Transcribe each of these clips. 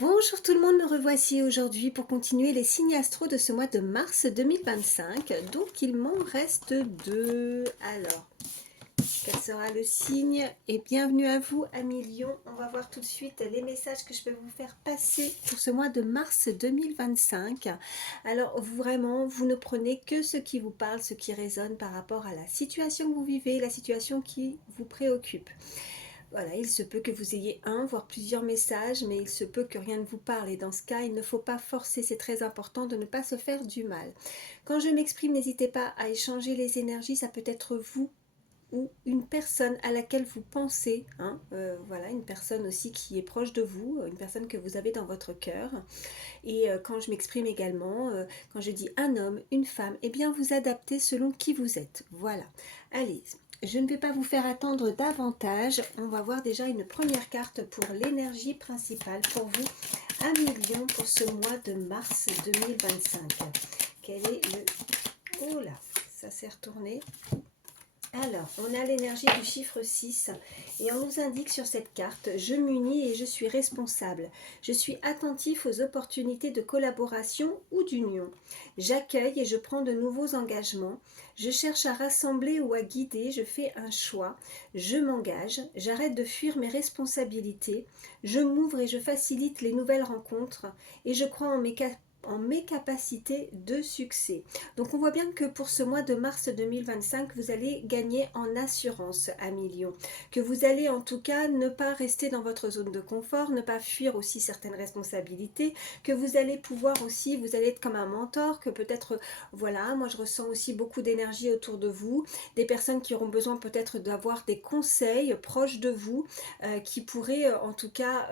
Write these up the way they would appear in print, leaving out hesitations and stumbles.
Bonjour tout le monde, me revoici aujourd'hui pour continuer les signes astro de ce mois de mars 2025. Donc il m'en reste deux. Alors, quel sera le signe? Et bienvenue à vous, amis Lion. On va voir tout de suite les messages que je peux vous faire passer pour ce mois de mars 2025. Alors vraiment, vous ne prenez que ce qui vous parle, ce qui résonne par rapport à la situation que vous vivez, la situation qui vous préoccupe. Voilà, il se peut que vous ayez un, voire plusieurs messages, mais il se peut que rien ne vous parle. Et dans ce cas, il ne faut pas forcer, c'est très important de ne pas se faire du mal. Quand je m'exprime, n'hésitez pas à échanger les énergies, ça peut être vous ou une personne à laquelle vous pensez, hein, voilà, une personne aussi qui est proche de vous, une personne que vous avez dans votre cœur. Et quand je m'exprime également, quand je dis un homme, une femme, eh bien vous adaptez selon qui vous êtes. Voilà. Allez, je ne vais pas vous faire attendre davantage. On va voir déjà une première carte pour l'énergie principale pour vous, un million pour ce mois de mars 2025. Quel est le... Oh là, ça s'est retourné. Alors, on a l'énergie du chiffre 6 et on nous indique sur cette carte: je m'unis et je suis responsable. Je suis attentif aux opportunités de collaboration ou d'union. J'accueille et je prends de nouveaux engagements. Je cherche à rassembler ou à guider, je fais un choix. Je m'engage, j'arrête de fuir mes responsabilités. Je m'ouvre et je facilite les nouvelles rencontres et je crois en mes capacités de succès. Donc on voit bien que pour ce mois de mars 2025, vous allez gagner en assurance à millions. Que vous allez en tout cas ne pas rester dans votre zone de confort, ne pas fuir aussi certaines responsabilités, que vous allez pouvoir aussi, vous allez être comme un mentor, que peut-être, voilà, moi je ressens aussi beaucoup d'énergie autour de vous, des personnes qui auront besoin peut-être d'avoir des conseils proches de vous, qui pourraient en tout cas,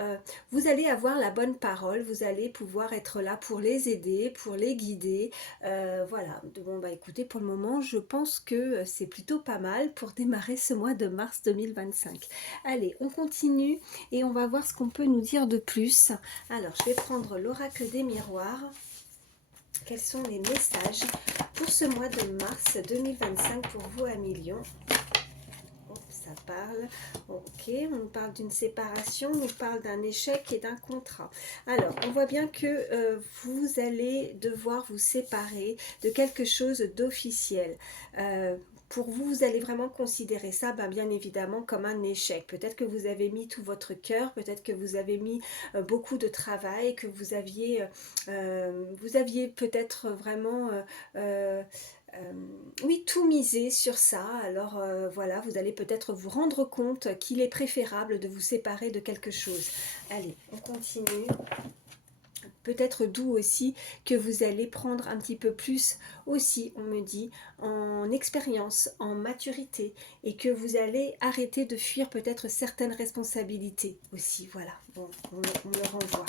vous allez avoir la bonne parole, vous allez pouvoir être là pour les aider, pour les guider. Voilà, bon bah écoutez, pour le moment, je pense que c'est plutôt pas mal pour démarrer ce mois de mars 2025. Allez, on continue et on va voir ce qu'on peut nous dire de plus. Alors, je vais prendre l'oracle des miroirs. Quels sont les messages pour ce mois de mars 2025 pour vous, à millions? Ça parle, ok, on nous parle d'une séparation, on nous parle d'un échec et d'un contrat. Alors, on voit bien que vous allez devoir vous séparer de quelque chose d'officiel. Pour vous, vous allez vraiment considérer ça, bien évidemment, comme un échec. Peut-être que vous avez mis tout votre cœur, peut-être que vous avez mis beaucoup de travail, que vous aviez peut-être vraiment... oui, tout miser sur ça. Alors voilà, vous allez peut-être vous rendre compte qu'il est préférable de vous séparer de quelque chose. Allez, on continue. Peut-être d'où aussi que vous allez prendre un petit peu plus aussi, on me dit, en expérience, en maturité, et que vous allez arrêter de fuir peut-être certaines responsabilités aussi. Voilà, bon, on le renvoie.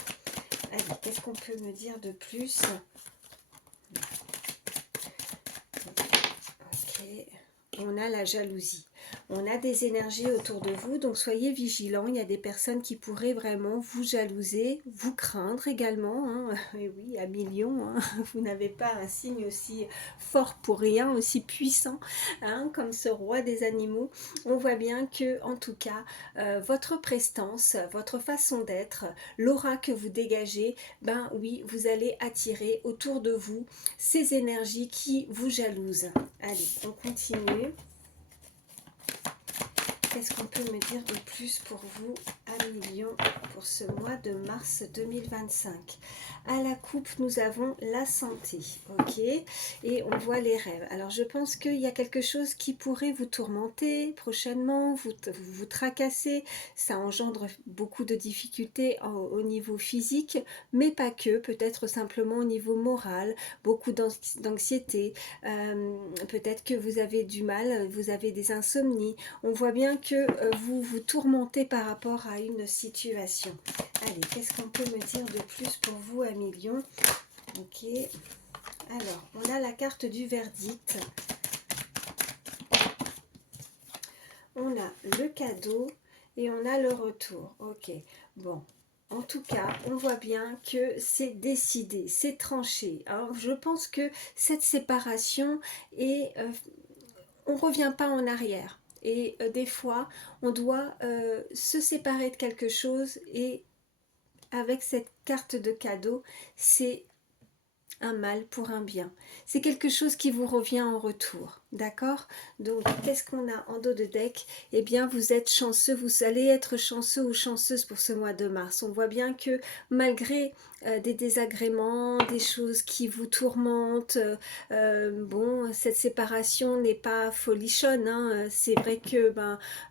Allez, qu'est-ce qu'on peut me dire de plus? Ok, on a la jalousie. On a des énergies autour de vous, donc soyez vigilants. Il y a des personnes qui pourraient vraiment vous jalouser, vous craindre également, hein. Et oui, à millions, hein. Vous n'avez pas un signe aussi fort pour rien, aussi puissant, hein, comme ce roi des animaux. On voit bien que, en tout cas, votre prestance, votre façon d'être, l'aura que vous dégagez, ben oui, vous allez attirer autour de vous ces énergies qui vous jalousent. Allez, on continue. Qu'est-ce qu'on peut me dire de plus pour vous, à millions, pour ce mois de mars 2025? À la coupe, nous avons la santé, ok, et on voit les rêves. Alors, je pense qu'il y a quelque chose qui pourrait vous tourmenter prochainement, vous tracasser. Ça engendre beaucoup de difficultés au niveau physique, mais pas que, peut-être simplement au niveau moral, beaucoup d'anxiété. Peut-être que vous avez du mal, vous avez des insomnies. On voit bien que vous vous tourmentez par rapport à une situation. Allez, qu'est-ce qu'on peut me dire de plus pour vous, à millions? Ok. Alors, on a la carte du verdict. On a le cadeau et on a le retour. Ok. Bon. En tout cas, on voit bien que c'est décidé, c'est tranché. Alors, je pense que cette séparation est... on ne revient pas en arrière. Et des fois, on doit se séparer de quelque chose et avec cette carte de cadeau, c'est un mal pour un bien. C'est quelque chose qui vous revient en retour, d'accord? Donc, qu'est-ce qu'on a en dos de deck? Eh bien, vous êtes chanceux, vous allez être chanceux ou chanceuse pour ce mois de mars. On voit bien que malgré des désagréments, des choses qui vous tourmentent, bon, cette séparation n'est pas folichonne, hein. C'est vrai que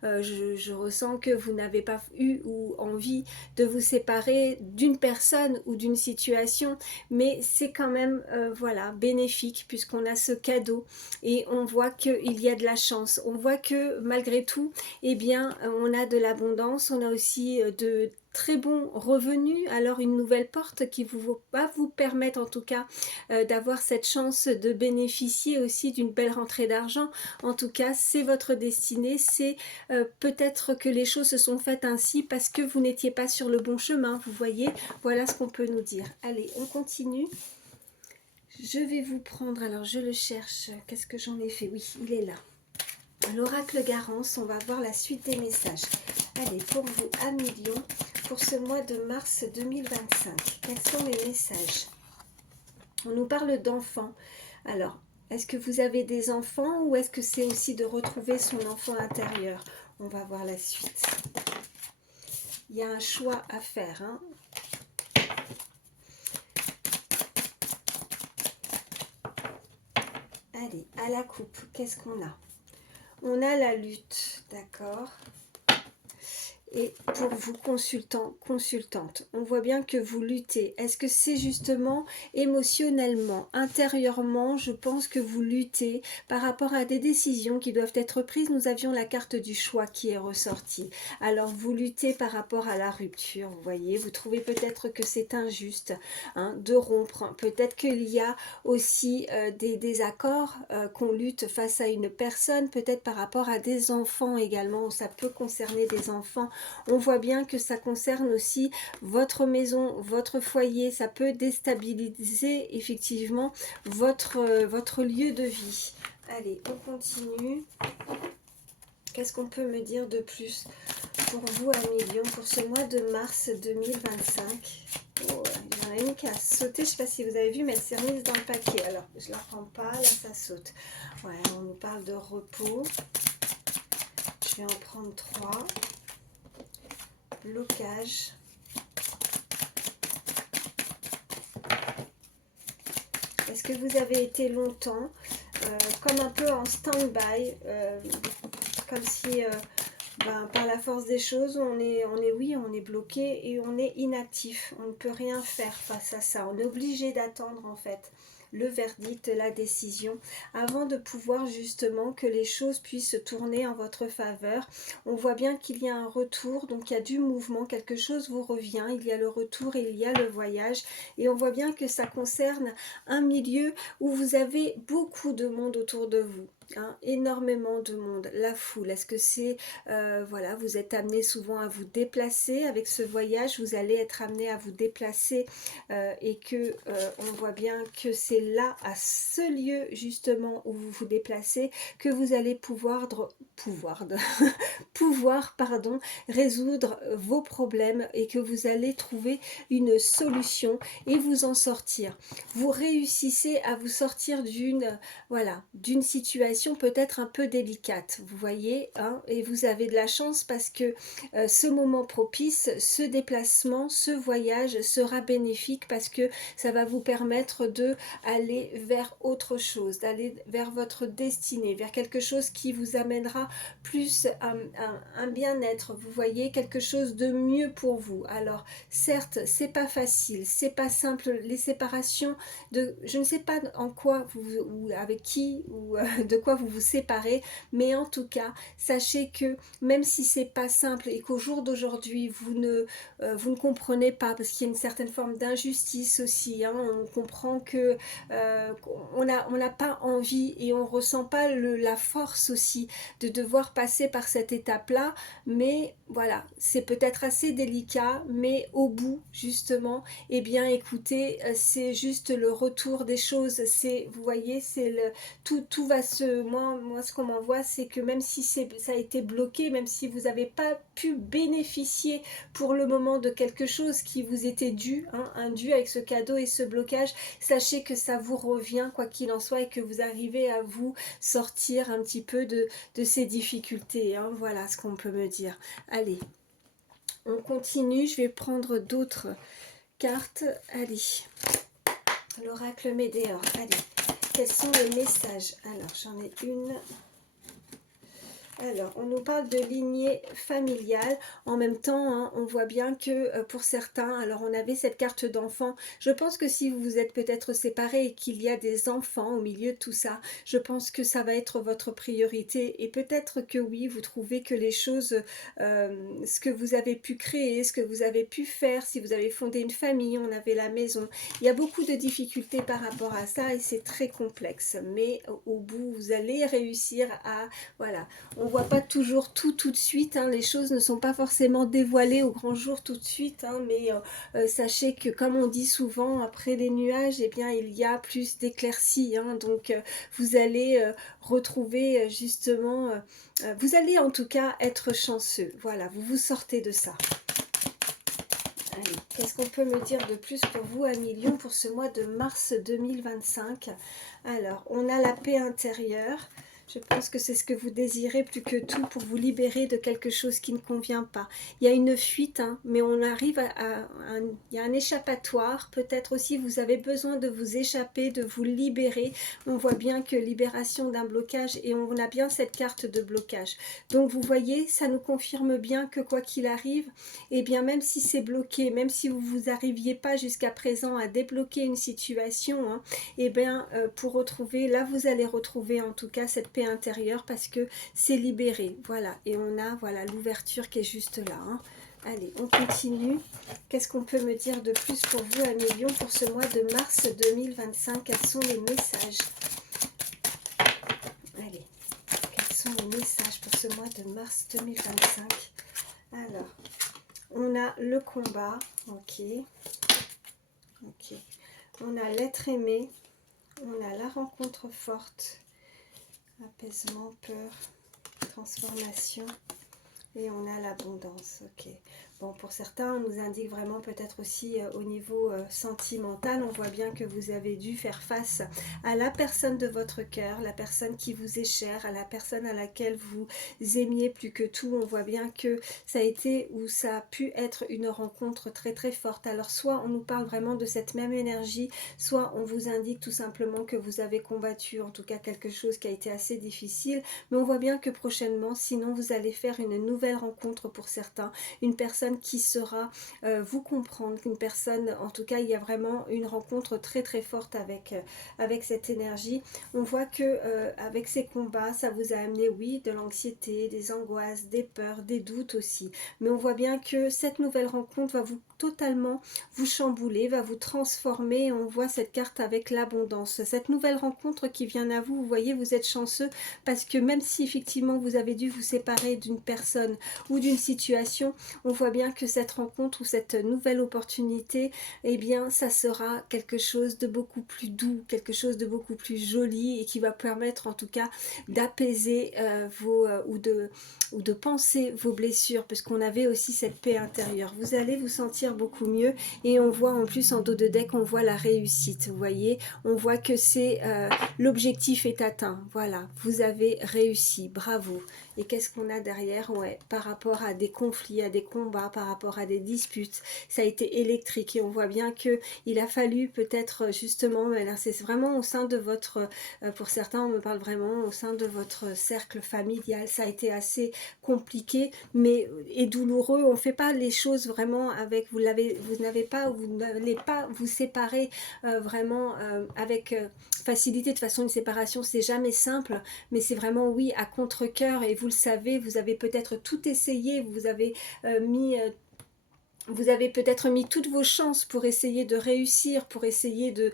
je ressens que vous n'avez pas eu ou envie de vous séparer d'une personne ou d'une situation, mais c'est quand même voilà, bénéfique puisqu'on a ce cadeau et on voit qu'il y a de la chance, on voit que malgré tout, eh bien, on a de l'abondance, on a aussi de très bons revenus, alors une nouvelle porte qui va vous permettre en tout cas d'avoir cette chance de bénéficier aussi d'une belle rentrée d'argent. En tout cas, c'est votre destinée, c'est peut-être que les choses se sont faites ainsi parce que vous n'étiez pas sur le bon chemin, vous voyez, voilà ce qu'on peut nous dire. Allez, on continue. Je vais vous prendre, alors je le cherche, qu'est-ce que j'en ai fait? Oui, il est là. L'oracle Garance, on va voir la suite des messages. Allez, pour vous, amis Lion, pour ce mois de mars 2025, quels sont les messages? On nous parle d'enfants. Alors, est-ce que vous avez des enfants ou est-ce que c'est aussi de retrouver son enfant intérieur? On va voir la suite. Il y a un choix à faire, hein. Allez, à la coupe, qu'est-ce qu'on a? On a la lutte, d'accord? Et pour vous, consultants, consultantes, on voit bien que vous luttez. Est-ce que c'est justement émotionnellement, intérieurement, je pense que vous luttez par rapport à des décisions qui doivent être prises? Nous avions la carte du choix qui est ressortie. Alors vous luttez par rapport à la rupture, vous voyez. Vous trouvez peut-être que c'est injuste hein, de rompre. Peut-être qu'il y a aussi des désaccords, qu'on lutte face à une personne, peut-être par rapport à des enfants également. Ça peut concerner des enfants. On voit bien que ça concerne aussi votre maison, votre foyer. Ça peut déstabiliser effectivement votre lieu de vie. Allez, on continue. Qu'est-ce qu'on peut me dire de plus pour vous, amis Lion, pour ce mois de mars 2025? Oh, il y en a une qui a sauté, je ne sais pas si vous avez vu, mais elle s'est remise dans le paquet. Alors, je ne la prends pas, là ça saute. Ouais, on nous parle de repos. Je vais en prendre 3. Blocage. Est-ce que vous avez été longtemps comme un peu en stand-by, comme si par la force des choses, on est bloqué et on est inactif. On ne peut rien faire face à ça. On est obligé d'attendre en fait le verdict, la décision, avant de pouvoir justement que les choses puissent se tourner en votre faveur. On voit bien qu'il y a un retour, donc il y a du mouvement, quelque chose vous revient, il y a le retour et il y a le voyage, et on voit bien que ça concerne un milieu où vous avez beaucoup de monde autour de vous. Hein, énormément de monde, la foule. Est-ce que c'est, voilà, vous êtes amené souvent à vous déplacer avec ce voyage, vous allez être amené à vous déplacer et que on voit bien que c'est là, à ce lieu justement où vous vous déplacez, que vous allez pouvoir pardon, résoudre vos problèmes et que vous allez trouver une solution et vous en sortir. Vous réussissez à vous sortir d'une situation peut-être un peu délicate, vous voyez, hein, et vous avez de la chance parce que ce moment propice, ce déplacement, ce voyage sera bénéfique parce que ça va vous permettre de aller vers autre chose, d'aller vers votre destinée, vers quelque chose qui vous amènera plus un bien-être, vous voyez, quelque chose de mieux pour vous. Alors certes, c'est pas facile, c'est pas simple, les séparations je ne sais pas en quoi ou avec qui ou de quoi vous vous séparez, mais en tout cas, sachez que même si c'est pas simple et qu'au jour d'aujourd'hui vous ne comprenez pas parce qu'il y a une certaine forme d'injustice aussi, hein, on comprend que on n'a pas envie et on ressent pas la force aussi de devoir passer par cette étape-là, mais voilà, c'est peut-être assez délicat, mais au bout, justement, eh bien, écoutez, c'est juste le retour des choses. C'est, vous voyez, c'est le tout va se. Moi, ce qu'on m'envoie, c'est que même si ça a été bloqué, même si vous n'avez pas pu bénéficier pour le moment de quelque chose qui vous était dû, hein, un dû avec ce cadeau et ce blocage, sachez que ça vous revient, quoi qu'il en soit, et que vous arrivez à vous sortir un petit peu de ces difficultés. Hein, voilà ce qu'on peut me dire. Allez, on continue. Je vais prendre d'autres cartes. Allez, l'oracle Médéor. Allez, quels sont les messages? Alors, j'en ai une. Alors, on nous parle de lignée familiale. En même temps, hein, on voit bien que pour certains, alors on avait cette carte d'enfant. Je pense que si vous vous êtes peut-être séparés et qu'il y a des enfants au milieu de tout ça, je pense que ça va être votre priorité. Et peut-être que oui, vous trouvez que les choses, ce que vous avez pu créer, ce que vous avez pu faire, si vous avez fondé une famille, on avait la maison. Il y a beaucoup de difficultés par rapport à ça et c'est très complexe. Mais au bout, vous allez réussir à... Voilà. On voit pas toujours tout de suite, hein, les choses ne sont pas forcément dévoilées au grand jour tout de suite, hein, mais sachez que comme on dit souvent, après les nuages, eh bien, il y a plus d'éclaircies, hein, donc vous allez retrouver justement, vous allez en tout cas être chanceux, voilà, vous vous sortez de ça. Allez, qu'est-ce qu'on peut me dire de plus pour vous, amis Lion, pour ce mois de mars 2025? Alors, on a la paix intérieure. Je pense que c'est ce que vous désirez plus que tout pour vous libérer de quelque chose qui ne convient pas. Il y a une fuite, hein, mais on arrive il y a un échappatoire. Peut-être aussi vous avez besoin de vous échapper, de vous libérer. On voit bien que libération d'un blocage et on a bien cette carte de blocage. Donc vous voyez, ça nous confirme bien que quoi qu'il arrive, et bien même si c'est bloqué, même si vous n'arriviez pas jusqu'à présent à débloquer une situation, hein, et bien pour retrouver, là vous allez retrouver en tout cas cette paix intérieure parce que c'est libéré, voilà, et on a voilà l'ouverture qui est juste là, hein. Allez, on continue. Qu'est-ce qu'on peut me dire de plus pour vous, amis Lion, pour ce mois de mars 2025? Quels sont les messages? Allez, quels sont les messages pour ce mois de mars 2025? Alors, on a le combat, ok. Ok. On a l'être aimé, on a la rencontre forte, apaisement, peur, transformation, et on a l'abondance, ok. Bon, pour certains, on nous indique vraiment peut-être aussi au niveau sentimental, on voit bien que vous avez dû faire face à la personne de votre cœur, la personne qui vous est chère, à la personne à laquelle vous aimiez plus que tout. On voit bien que ça a été ou ça a pu être une rencontre très très forte. Alors soit on nous parle vraiment de cette même énergie, soit on vous indique tout simplement que vous avez combattu, en tout cas quelque chose qui a été assez difficile, mais on voit bien que prochainement, sinon vous allez faire une nouvelle rencontre pour certains, une personne qui saura vous comprendre, une personne, en tout cas il y a vraiment une rencontre très très forte avec cette énergie. On voit que avec ces combats, ça vous a amené, oui, de l'anxiété, des angoisses, des peurs, des doutes aussi, mais on voit bien que cette nouvelle rencontre va vous totalement vous chambouler, va vous transformer. On voit cette carte avec l'abondance, cette nouvelle rencontre qui vient à vous. Vous voyez, vous êtes chanceux parce que même si effectivement vous avez dû vous séparer d'une personne ou d'une situation, on voit bien que cette rencontre ou cette nouvelle opportunité, eh bien ça sera quelque chose de beaucoup plus doux, quelque chose de beaucoup plus joli et qui va permettre en tout cas d'apaiser ou de penser vos blessures, parce qu'on avait aussi cette paix intérieure. Vous allez vous sentir beaucoup mieux et on voit en plus en dos de deck, on voit la réussite, vous voyez, on voit que c'est l'objectif est atteint, voilà, vous avez réussi, bravo. Et qu'est-ce qu'on a derrière? Ouais, par rapport à des conflits, à des combats, par rapport à des disputes, ça a été électrique et on voit bien que il a fallu peut-être justement, c'est vraiment au sein de votre, pour certains on me parle vraiment au sein de votre cercle familial, ça a été assez compliqué mais et douloureux. On ne fait pas les choses vraiment avec, vous n'avez pas, vous n'allez pas vous séparer vraiment avec facilité. De toute façon, une séparation c'est jamais simple, mais c'est vraiment oui à contre-cœur, et vous le savez, vous avez peut-être tout essayé, vous avez vous avez peut-être mis toutes vos chances pour essayer de réussir, pour essayer de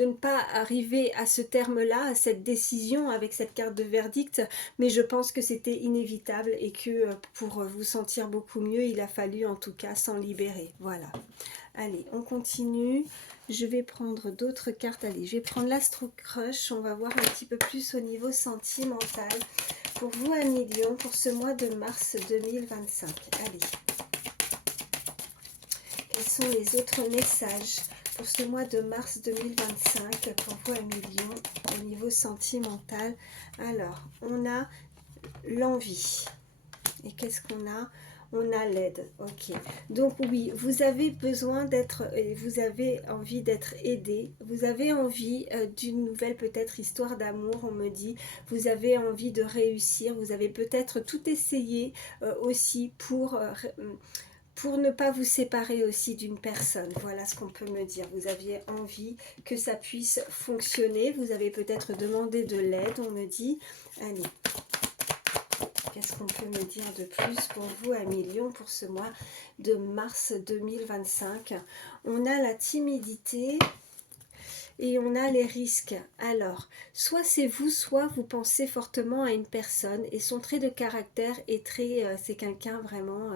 de ne pas arriver à ce terme-là, à cette décision avec cette carte de verdict, mais je pense que c'était inévitable et que pour vous sentir beaucoup mieux, il a fallu en tout cas s'en libérer. Voilà. Allez, on continue. Je vais prendre d'autres cartes. Allez, je vais prendre l'Astro Crush. On va voir un petit peu plus au niveau sentimental. Pour vous, un million, pour ce mois de mars 2025. Allez. Quels sont les autres messages pour ce mois de mars 2025 pour vous, un million, au niveau sentimental? Alors, on a l'envie. Et qu'est-ce qu'on a? On a l'aide, ok. Donc oui, vous avez besoin d'être, vous avez envie d'être aidé, vous avez envie d'une nouvelle peut-être histoire d'amour, on me dit, vous avez envie de réussir, vous avez peut-être tout essayé aussi pour ne pas vous séparer aussi d'une personne. Voilà ce qu'on peut me dire. Vous aviez envie que ça puisse fonctionner, vous avez peut-être demandé de l'aide, on me dit. Allez. Qu'est-ce qu'on peut me dire de plus pour vous, un million, pour ce mois de mars 2025? On a la timidité et on a les risques. Alors, soit c'est vous, soit vous pensez fortement à une personne et son trait de caractère est très... c'est quelqu'un vraiment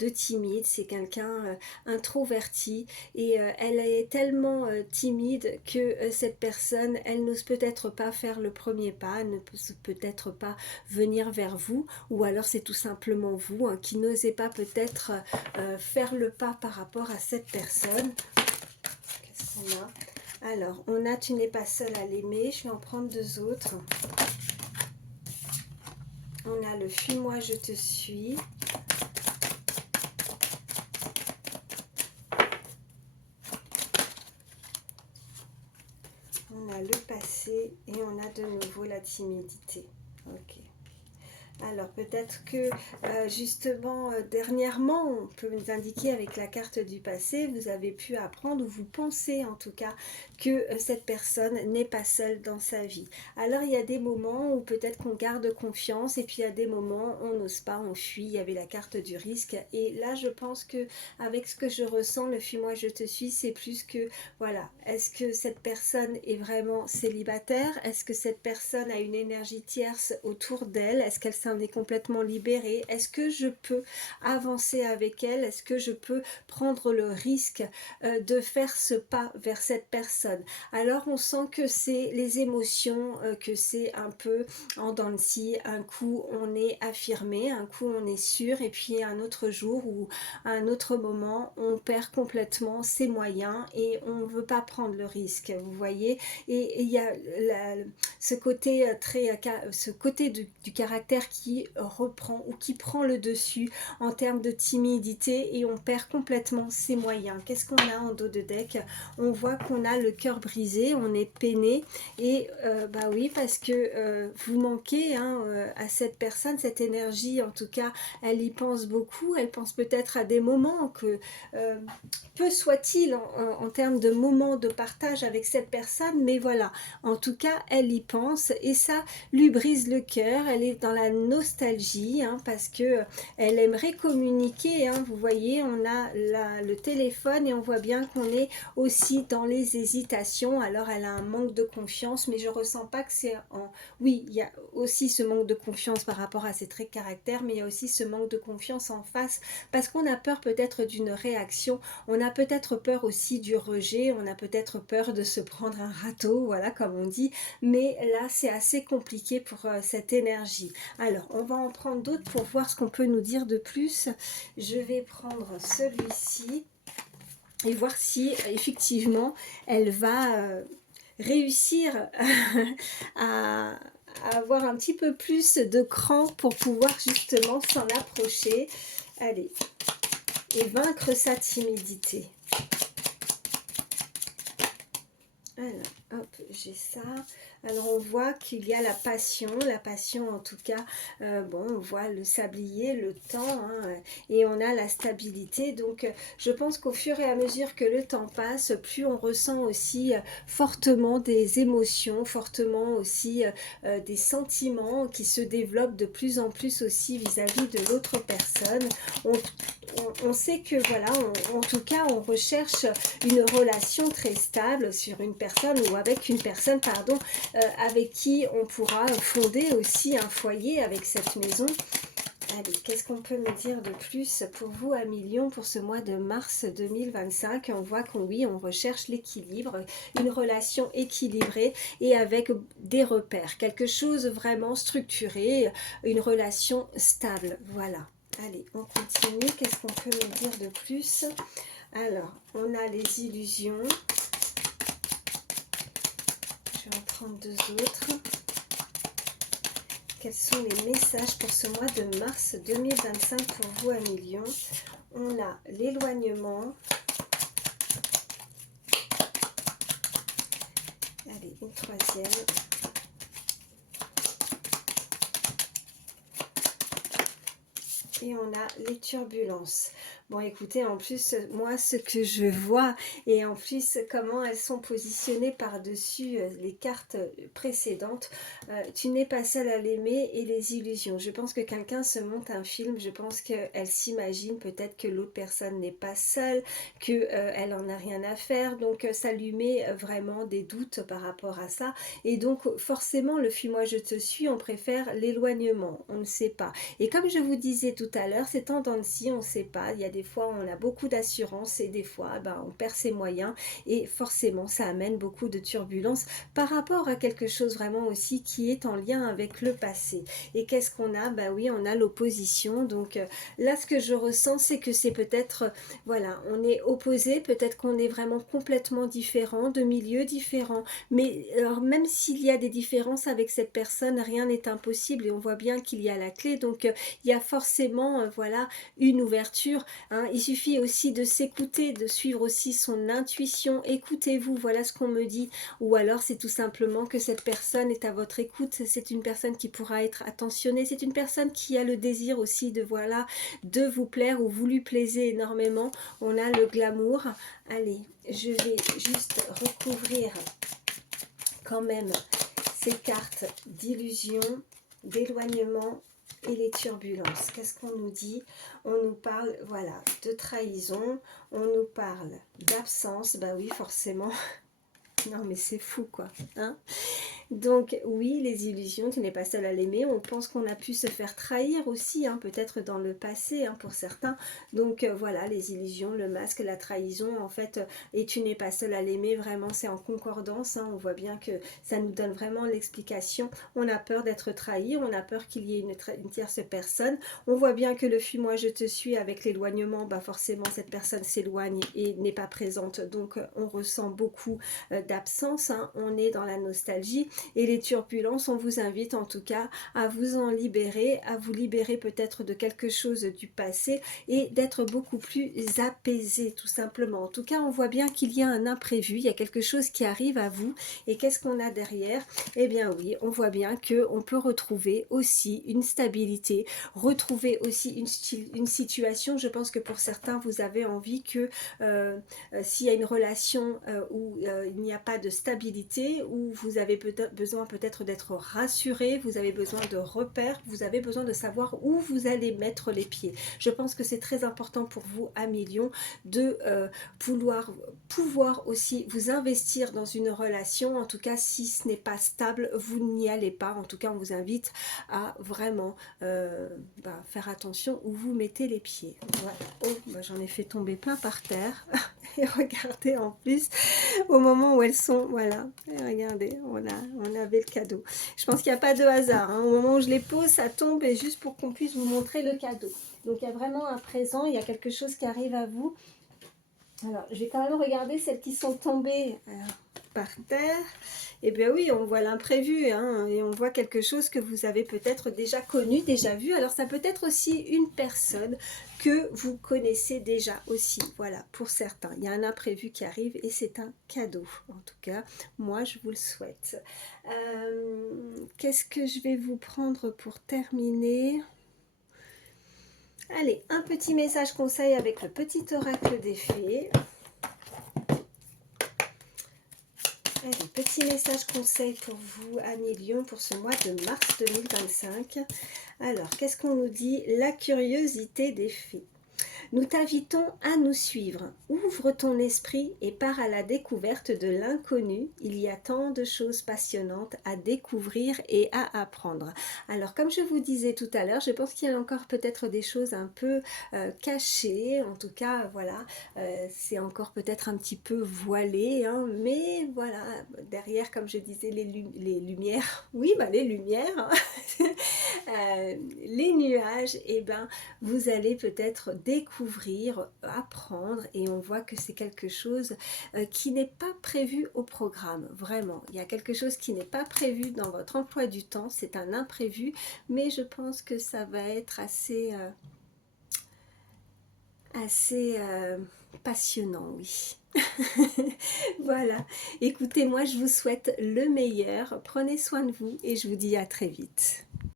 de timide, c'est quelqu'un introverti et elle est tellement timide que cette personne, elle n'ose peut-être pas faire le premier pas, elle ne peut peut-être pas venir vers vous, ou alors c'est tout simplement vous qui n'osez pas peut-être faire le pas par rapport à cette personne. Qu'est-ce qu'on a? Alors, on a Tu n'es pas seul à l'aimer. Je vais en prendre deux autres. On a le Fuis-moi, je te suis. On a le passé et on a de nouveau la timidité. Ok. Alors peut-être que justement dernièrement, on peut nous indiquer avec la carte du passé, vous avez pu apprendre ou vous pensez en tout cas que cette personne n'est pas seule dans sa vie. Alors il y a des moments où peut-être qu'on garde confiance et puis il y a des moments où on n'ose pas, on fuit. Il y avait la carte du risque et là je pense que avec ce que je ressens, le fuis-moi je te suis, c'est plus que voilà, est-ce que cette personne est vraiment célibataire? Est-ce que cette personne a une énergie tierce autour d'elle? Est-ce qu'elle s'en est complètement libérée? Est-ce que je peux avancer avec elle? Est-ce que je peux prendre le risque de faire ce pas vers cette personne? Alors on sent que c'est les émotions, que c'est un peu en dents de scie. Un coup on est affirmé, un coup on est sûr, et puis un autre jour ou un autre moment on perd complètement ses moyens et on ne veut pas prendre le risque, vous voyez. Et il y a ce côté ce côté du caractère qui reprend ou qui prend le dessus en termes de timidité et on perd complètement ses moyens. Qu'est-ce qu'on a en dos de deck? On voit qu'on a le cœur brisé, on est peiné et bah oui, parce que vous manquez à cette personne, cette énergie, en tout cas elle y pense beaucoup, elle pense peut-être à des moments que peu soit-il en termes de moments de partage avec cette personne, mais voilà, en tout cas elle y pense et ça lui brise le cœur. Elle est dans la nostalgie parce que elle aimerait communiquer, vous voyez, on a le téléphone et on voit bien qu'on est aussi dans les hésitations. Alors elle a un manque de confiance, mais je ressens pas que c'est en... Oui, il y a aussi ce manque de confiance par rapport à ses traits de caractère, mais il y a aussi ce manque de confiance en face parce qu'on a peur peut-être d'une réaction, on a peut-être peur aussi du rejet, on a peut-être peur de se prendre un râteau, voilà, comme on dit, mais là c'est assez compliqué pour cette énergie. Alors on va en prendre d'autres pour voir ce qu'on peut nous dire de plus. Je vais prendre celui-ci et voir si effectivement elle va réussir à avoir un petit peu plus de cran pour pouvoir justement s'en approcher. Allez, et vaincre sa timidité. Alors, hop, j'ai ça. Alors, on voit qu'il y a la passion en tout cas, bon, on voit le sablier, le temps, et on a la stabilité. Donc, je pense qu'au fur et à mesure que le temps passe, plus on ressent aussi fortement des émotions, fortement aussi des sentiments qui se développent de plus en plus aussi vis-à-vis de l'autre personne. On sait que, voilà, en tout cas, on recherche une relation très stable sur une personne personne ou avec une personne, pardon, avec qui on pourra fonder aussi un foyer avec cette maison. Allez, qu'est-ce qu'on peut me dire de plus pour vous, Amis Lion, pour ce mois de mars 2025? On voit qu'on, oui, on recherche l'équilibre, une relation équilibrée et avec des repères, quelque chose vraiment structuré, une relation stable. Voilà. Allez, on continue. Qu'est-ce qu'on peut me dire de plus? Alors, on a les illusions. Je vais en prendre deux autres. Quels sont les messages pour ce mois de mars 2025 pour vous, Amis Lion? On a l'éloignement. Allez, une troisième. Et on a les turbulences. Bon, écoutez, en plus, moi, ce que je vois, et en plus, comment elles sont positionnées par-dessus les cartes précédentes, tu n'es pas seule à l'aimer et les illusions. Je pense que quelqu'un se monte un film, je pense qu'elle s'imagine peut-être que l'autre personne n'est pas seule, qu'elle en a rien à faire, donc ça lui met vraiment des doutes par rapport à ça. Et donc, forcément, le fuis-moi, je te suis, on préfère l'éloignement, on ne sait pas. Et comme je vous disais tout à l'heure, c'est en dents de scie, on ne sait pas. Il y a des fois, on a beaucoup d'assurance et des fois, ben, on perd ses moyens. Et forcément, ça amène beaucoup de turbulences par rapport à quelque chose vraiment aussi qui est en lien avec le passé. Et qu'est-ce qu'on a? Ben oui, on a l'opposition. Donc là, ce que je ressens, c'est que c'est peut-être, voilà, on est opposé, peut-être qu'on est vraiment complètement différent, de milieux différents. Mais alors, même s'il y a des différences avec cette personne, rien n'est impossible et on voit bien qu'il y a la clé. Donc, il y a forcément voilà, une ouverture. Hein. Il suffit aussi de s'écouter, de suivre aussi son intuition. Écoutez-vous, voilà ce qu'on me dit. Ou alors c'est tout simplement que cette personne est à votre écoute. C'est une personne qui pourra être attentionnée. C'est une personne qui a le désir aussi de, voilà, de vous plaire ou vous lui plaisez énormément. On a le glamour. Allez, je vais juste recouvrir quand même ces cartes d'illusion, d'éloignement et les turbulences. Qu'est-ce qu'on nous dit? On nous parle, voilà, de trahison, on nous parle d'absence, bah oui, forcément. Non, mais c'est fou, quoi. Hein? Donc, oui, les illusions, tu n'es pas seule à l'aimer. On pense qu'on a pu se faire trahir aussi, hein, peut-être dans le passé, hein, pour certains. Donc, voilà, les illusions, le masque, la trahison, en fait, et tu n'es pas seule à l'aimer, vraiment, c'est en concordance. Hein, on voit bien que ça nous donne vraiment l'explication. On a peur d'être trahi, on a peur qu'il y ait une tierce personne. On voit bien que le fuis-moi, je te suis, avec l'éloignement, bah forcément, cette personne s'éloigne et n'est pas présente. Donc, on ressent beaucoup d'absence, hein, on est dans la nostalgie et les turbulences, on vous invite en tout cas à vous en libérer, à vous libérer peut-être de quelque chose du passé et d'être beaucoup plus apaisé tout simplement. En tout cas, on voit bien qu'il y a un imprévu, il y a quelque chose qui arrive à vous et qu'est-ce qu'on a derrière? Eh bien oui, on voit bien qu'on peut retrouver aussi une stabilité, retrouver aussi une situation. Je pense que pour certains, vous avez envie que s'il y a une relation où il n'y a pas de stabilité, où vous avez besoin peut-être d'être rassuré, vous avez besoin de repères, vous avez besoin de savoir où vous allez mettre les pieds. Je pense que c'est très important pour vous, Amis Lion, de pouvoir aussi vous investir dans une relation. En tout cas, si ce n'est pas stable, vous n'y allez pas. En tout cas, on vous invite à vraiment faire attention où vous mettez les pieds. Voilà. Oh, bah, j'en ai fait tomber plein par terre. Et regardez en plus au moment où elles sont, voilà, et regardez, on avait le cadeau. Je pense qu'il n'y a pas de hasard, hein. Au moment où je les pose, ça tombe et juste pour qu'on puisse vous montrer le cadeau. Donc il y a vraiment un présent, il y a quelque chose qui arrive à vous. Alors je vais quand même regarder celles qui sont tombées par terre. Et bien oui, on voit l'imprévu, hein, et on voit quelque chose que vous avez peut-être déjà connu, déjà vu. Alors ça peut être aussi une personne que vous connaissez déjà aussi. Voilà, pour certains, il y a un imprévu qui arrive et c'est un cadeau. En tout cas, moi je vous le souhaite. Qu'est-ce que je vais vous prendre pour terminer ? Allez, un petit message conseil avec le petit oracle des fées. Allez, petit message conseil pour vous, Amis Lion, pour ce mois de mars 2025. Alors, qu'est-ce qu'on nous dit? La curiosité des fées. Nous t'invitons à nous suivre. Ouvre ton esprit et pars à la découverte de l'inconnu. Il y a tant de choses passionnantes à découvrir et à apprendre. Alors, comme je vous disais tout à l'heure, je pense qu'il y a encore peut-être des choses un peu cachées. En tout cas, voilà, c'est encore peut-être un petit peu voilé, hein, mais voilà, derrière, comme je disais, les lumières, oui, bah, les lumières, hein, les nuages, et ben, vous allez peut-être découvrir, apprendre, et on voit que c'est quelque chose qui n'est pas prévu au programme, vraiment. Il y a quelque chose qui n'est pas prévu dans votre emploi du temps, c'est un imprévu, mais je pense que ça va être assez passionnant, oui. Voilà, écoutez, moi je vous souhaite le meilleur, prenez soin de vous et je vous dis à très vite.